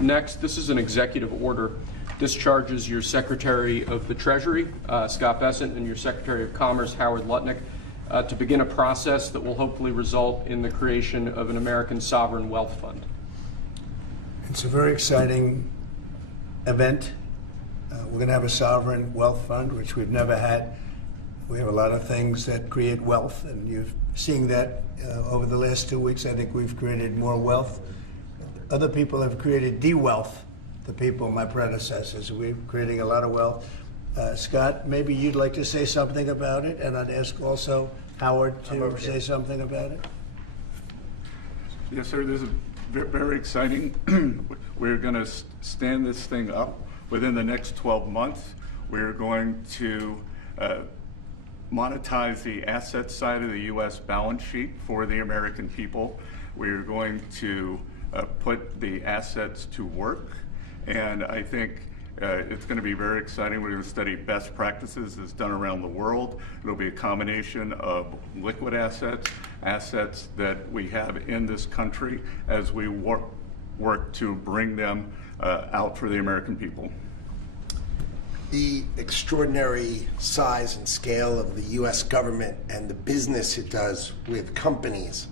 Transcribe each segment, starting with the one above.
Next, this is an executive order. Discharges your Secretary of the Treasury, Scott Bessent, and your Secretary of Commerce, Howard Lutnick, to begin a process that will hopefully result in the creation of an American sovereign wealth fund. It's a very exciting event. We're going to have a sovereign wealth fund, which we've never had. We have a lot of things that create wealth, and you're seeing that over the last 2 weeks. I think we've created more wealth. Other people have created de-wealth, the people, my predecessors. We're creating a lot of wealth. Scott, maybe you'd like to say something about it, and I'd ask also Howard to say something about it. Yes, sir. This is very exciting. We're going to stand this thing up within the next 12 months. We're going to monetize the asset side of the U.S. balance sheet for the American people. We're going to put the assets to work, and I think it's going to be very exciting. We're going to study best practices that's done around the world. It'll be a combination of liquid assets, assets that we have in this country as we work to bring them out for the American people. The extraordinary size and scale of the U.S. government and the business it does with companies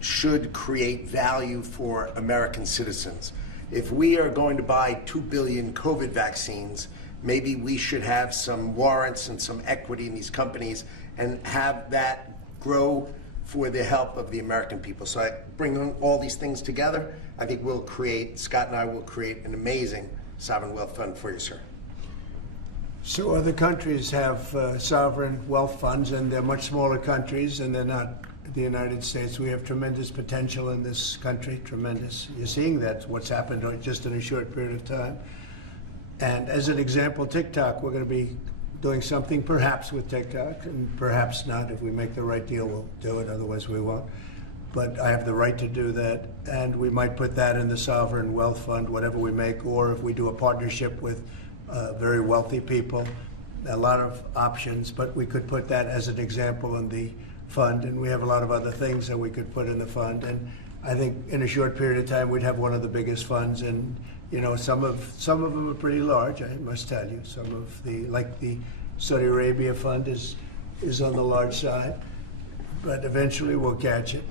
should create value for American citizens. If we are going to buy 2 billion COVID vaccines, maybe we should have some warrants and some equity in these companies and have that grow for the help of the American people. So I bring all these things together. I think Scott and I will create an amazing sovereign wealth fund for you, sir. So other countries have sovereign wealth funds, and they're much smaller countries, and they're not the United States. We have tremendous potential in this country, tremendous. You're seeing that, what's happened just in a short period of time. And as an example, TikTok, we're going to be doing something perhaps with TikTok, and perhaps not. If we make the right deal, we'll do it, otherwise we won't. But I have the right to do that, and we might put that in the sovereign wealth fund, whatever we make, or if we do a partnership with very wealthy people, a lot of options, but we could put that as an example in the fund, and we have a lot of other things that we could put in the fund. And I think in a short period of time, we'd have one of the biggest funds. And you know, some of them are pretty large, I must tell you. Some of like the Saudi Arabia fund is on the large side, but eventually we'll catch it.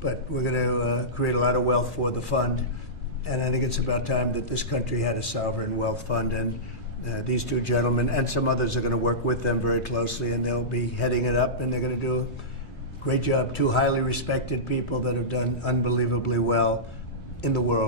But we're going to create a lot of wealth for the fund, and I think it's about time that this country had a sovereign wealth fund. And these two gentlemen and some others are going to work with them very closely, and they'll be heading it up, and they're going to do a great job. Two highly respected people that have done unbelievably well in the world.